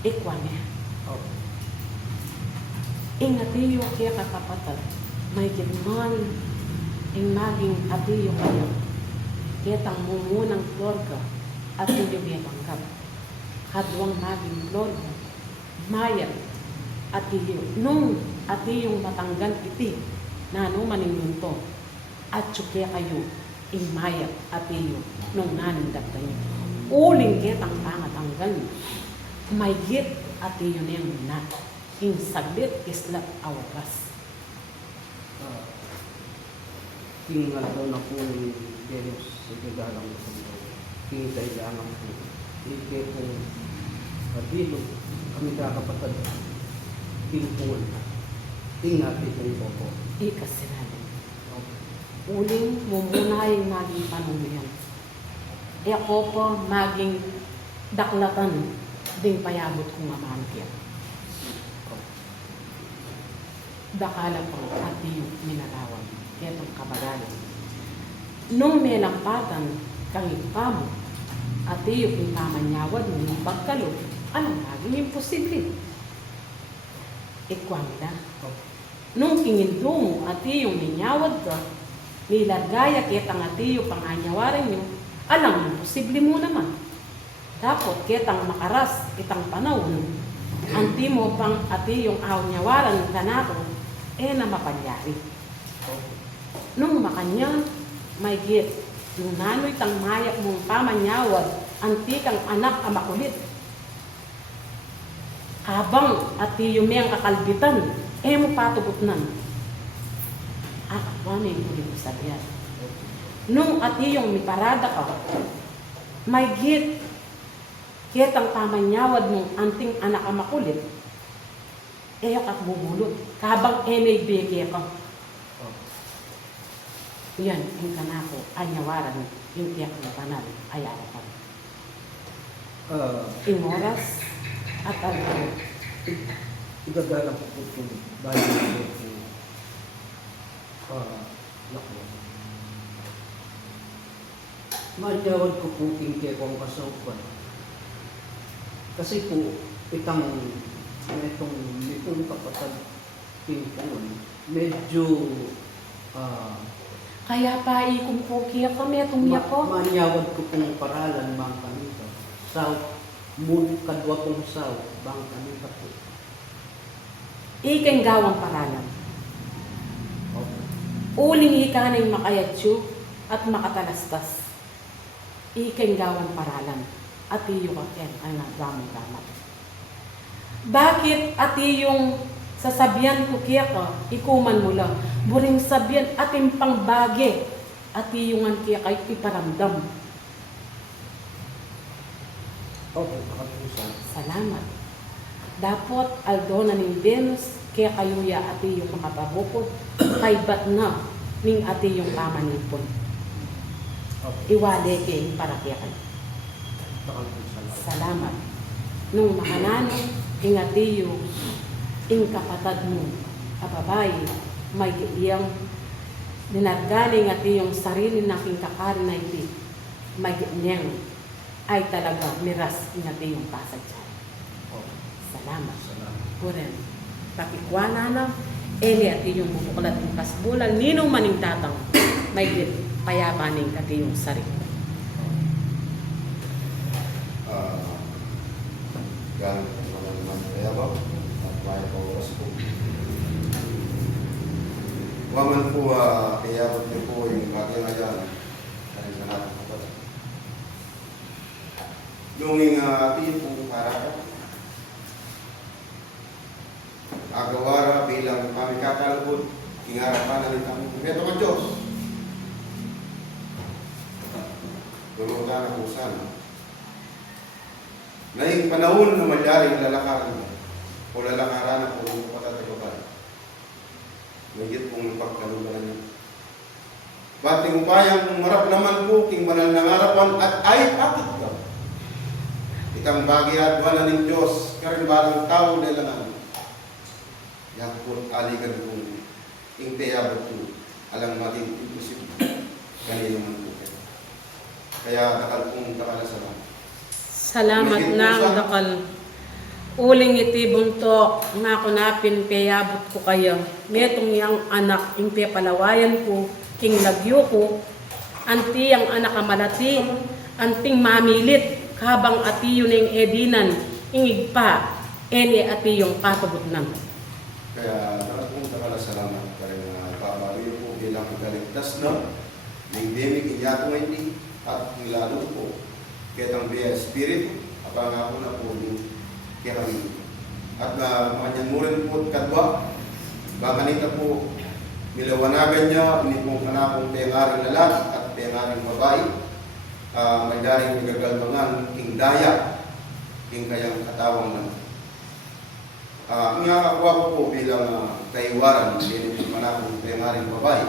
Ikwa niya. Ingatiyo kaya kakapatad, may gitman, ing maging atiyo kayo. Ketang mumunang florga, at iyo biyatanggap. Kadwang maging florga, mayap, atiyo. Nung atiyong matanggan iti, nano maninunto, at tsukya kayo, ing mayap, atiyo, nung nanindag kayo. Uling ketang pangatanggan, may git, atiyo niyang na. Ing saglit islat awakas. Tinggal daw na po ni Venus sa gagalang ko. Tinggal kailangan po. Ike po kabilog kami kakapatad. Tingpul. Tingnan natin po. Ikas sinabi. Uling mumunay maging panunyan. E ako po maging daklatan ding payabot kong amangkyan. Dakala po at iyong minarawan. Ketong kabagalan. Nung may lampatan, kang ipamo, at iyong ipamanyawad mo yung pagkalo, anong maging imposible? Ikwang na. Nung kinginto mo at iyong ninyawad ka, nilargaya ketang at iyong panganyawarin nyo, alang imposible mo naman. Dapat ketang makaras, itang panahon, anti mo pang at iyong awnyawaran ka na ko, na mapalyari. Nung makanya, may git, nung nano'y tang mayak mong pamanyawad, antikang anak ang makulit. Habang at iyong may ang kakalbitan, mo patugot nan. Ano yung huling sabihan? Nung at iyong may parada ka, may git, Kitang tamanyawad mong anting anak ang makulit. Eyok at bubulot. Kabang enay beke ko. Oh. Yan, yung kanako, anyawaran, yung tiyak na banal, ay arapan. In oras at alcohol. Igagalang ko po itong bayan ko lakbo. Manyawad ko po kingke kong kasaupan. Kasi po, itong kapatid pingpon, medyo Kaya pa ikong po kaya kami itong niya ko. manyawad ko pong paralan mga kanita. South, moon kadwa kong south, bang kanita po. Ikeng gawang paralan. Okay. Uling ikanay makayatsu at makatalastas. Ikeng gawang paralan. At iyo kaken ay nagdamang damat. Bakit at iyong sasabihan ko kaya ka, ikuman mo lang. Buring sabihan ating pangbagi. At iyongan kaya kay iparamdam. Okay, makapusan. Salamat. Dapat aldo na ning Venus kaya kayuya ati yung makapabukod kay bat na ning ati yung kamanipon. Okay, Iwade kay para kaya kayo. makapusan. Salamat. Nung makanano, ingati yung kapatad mo, ababay, may iyang dinagaling at yung sarili na kakarin na iti, may niyang ay talaga miras ingati yung pasadyan. Okay, Salamat. salamat. Kuren, pakikwana na, eli at yung bubuklat ng kasbulan, ninong maning tatang, may payapaning at yung sarili. Gamit ang mga naman kaya ba? At may pauras po. Waman po, kaya ba't niyo po yung bagay na dyan? Dahil sa natin po pala. Nunging tiyo po para ka. Agawara bilang kami kakalabot, ingarapan na rin kami. Ito ka Diyos. Tulutan na po sana. Ngayong panahon na malyaring lalakaran mo, o lalakaran na po yung patatagoban. Mayigit pong pagkalubaran niyo. Bating upayang marap naman po, king manal ng harapan at ay pakit ka. Itang bagay at wala ng Diyos, karimbalang tao na langan. Yan po, aligan kong ingteyabot po, alang maging imposible. Ganyan naman po kayo. Kaya dakal pong dakalasalan. Salamat na dakal. Uling iti buntok, nga kunapin payabot ko kayo. Metong yang anak, ing palawayan ko, king lagyo ko, anti ang anak amalati, anting mamilit, kabang ati yun ang edinan, ingig pa, eni ati yung katubot nan. Kaya pong dakalasalan ka rin papaluyo po bilang ikaligtas na lingdemik inyato hindi at nilalo po. Ketang biya espiritu, apa nga po na po yung kami. At makanyang murin po kadwa, baka nita po nilawanagan niya, ini pong kanakong pengaring lalaki at pengaring babae, may daring nagagalbangan, king daya, king kayang katawang na. Nga kakuha ko po bilang kaiwaran, ini pong kanakong pengaring babae,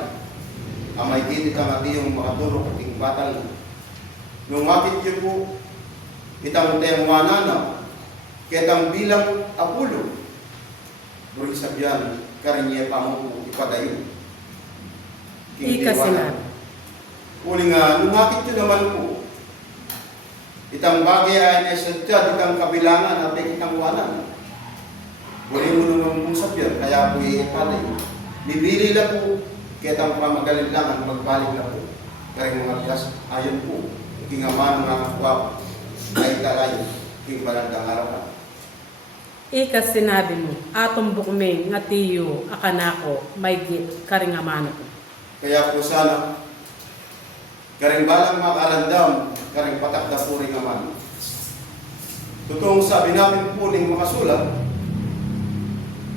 may kitit ang atiyong makatulog, king batang. Nung makit niyo po, itang tengwana na, ketang bilang apulo, buring sabihan, karinye pa mo po ipadayo. Ika sinabi. Uli nga, nung makit niyo naman po, itang bagay ay nasadya, itang kabilangan at itang wanan. Buring mo naman pong sabihan, kaya po ipadayo. Bibili na po, ketang pamagaling lang ang magbalik na po. Karing mga bigas, ayon po. Kingaman nga wap ay talay king balandang harapan. Ika sinabi mo, atong bukmeng nga tiyo akanako may git karingamano ko. Kaya po sana, karing balang makarandam, karing patak na puring naman. Totoong sabi namin po ning makasulat,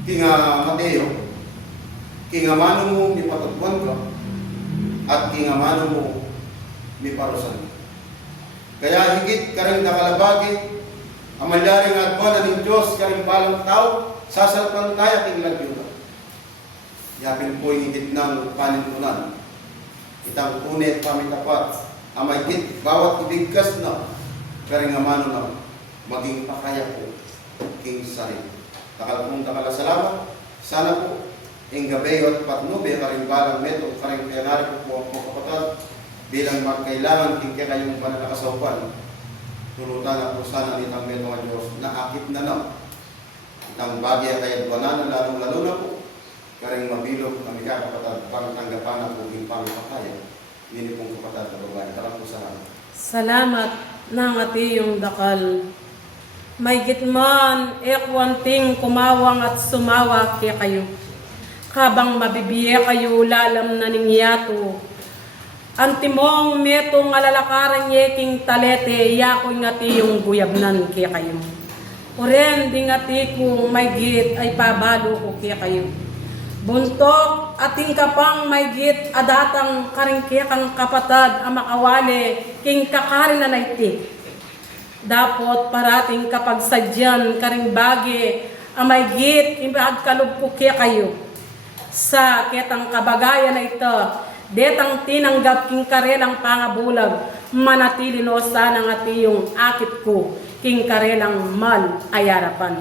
kinga Mateo, kingamano mo ni patagbuan ka, at kingamano mo ni parusan. Kaya higit karing nakalabagi, Amalyaring at buwan ng Diyos, karing balang tao, sasalpan tayo king lagyunan. Yapin po yung higit ng panintunan. Itang unit pamitapat, amay higit bawat ibigkas na, karing amano na, maging pakaya po, king sarili. Takal pong salamat. Sana po, ing gabi at patnube, karing balang meto, karing kayanari po ang kapatid, bilang magkailangan king kayong pananakasawapan. Tulutan na po sana nitang meto nga Diyos na akit na na. Itang bagay kaya buwanan na lalo na po. Karing mabilog kami kapatid, pangtanggapan na po king pangkakaya. Nini pong kapatid na babae. Tarang po sana. Salamat ng atiyong dakal. May gitman, ekwanting kumawang at sumawa kaya kayo. Kabang mabibiye kayo lalam na ningyato. Antimong metong alalakaran yeking talete, yakoy ngati yung guyabnan kaya kayo. Uren di ngati kung may git ay pabalo ko kaya kayo. Buntok ating kapang may git adatang karingkya kang kapatad ang makawali king kakarin na naitik. Dapot parating kapag sadyan karing bagi ang may git imagkalog ko kaya kayo. Sa ketang kabagayan na ito, detang tinanggap king karelang pangabulag, manatili no sana nga tiyong akit ko, king karelang mal ayarapan.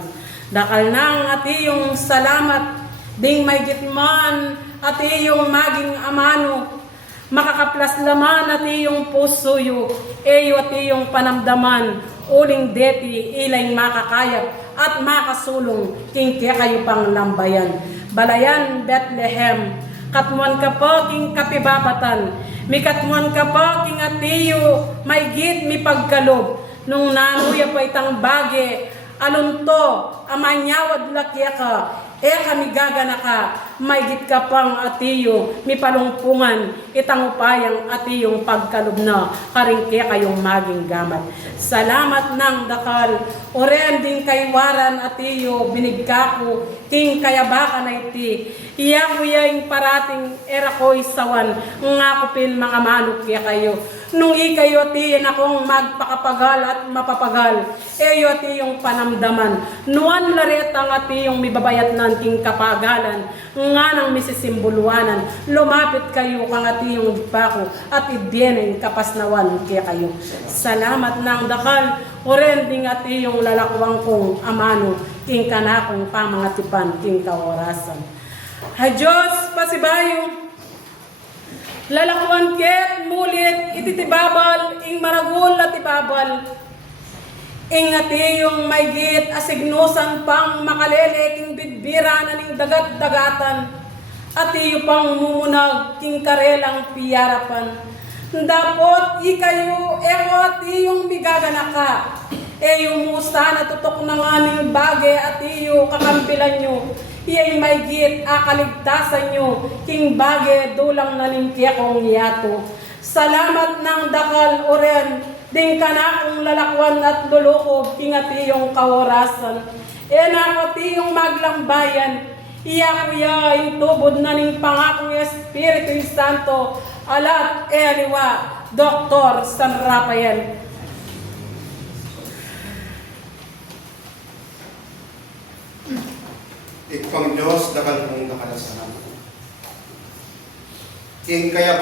Dakal nang atiyong salamat, ding may gitman, atiyong maging amano, makakaplas laman atiyong pusoyo, eyo atiyong panamdaman, uling deti ilayng makakayap, at makasulong, king kaya kayo pang lambayan. Balayan Bethlehem, katmuan ka po king kapibabatan, mi katmuan ka po king atiyo, may git mi pagkalob, nung nanuya pa itang bagi, alunto, amanyawad lakya ka, kami gagana ka, may git ka pang atiyo, mi palungpungan, itang upayang atiyong pagkalob na, karing kaya kayong maging gamat. Salamat ng dakal, oren din kaywaran atiyo, binigkako, king kayabaka na iti, iya kuya parating era ko'y sawan, nga kupin mga manok kaya kayo. Nung ikayo ti akong magpakapagal at mapapagal, eyo ti yung panamdaman. Nuan lareta nga ti yung mibabayat nan king kapagalan, nga nang misisimbuluanan, lumapit kayo kang ati yung pako, at ibyenin kapasnawan kaya kayo. Salamat ng dakal, oren ding ati yung lalakwang kong amano, king kanakong pamangatipan, king kaorasan. Ha Diyos, pasibayo, lalakwan ket mulit ititibabal ing maragul at ibabal ing ati yung may git asignusan pang makalele king bidbira na ning dagat-dagatan ati yung pang mumunag king karelang piyarapan dapot ikayo eko ati yung bigagana ka yung musta na tutok na nga ning bagay ati yung kakampilan nyo iyay may git akaligtasan nyo, king bage dulang naningkya kong yato. Salamat ng dakal oren, ding kanakong lalakwan at lulukob, king atiyong kaorasan. Enako tiyong maglambayan, iya kuya yung tubod na ning pangakong Espiritu Santo, alat eliwa, Dr. San Rafael. Ikpang Diyos, dakal pong nakalasanan. King kaya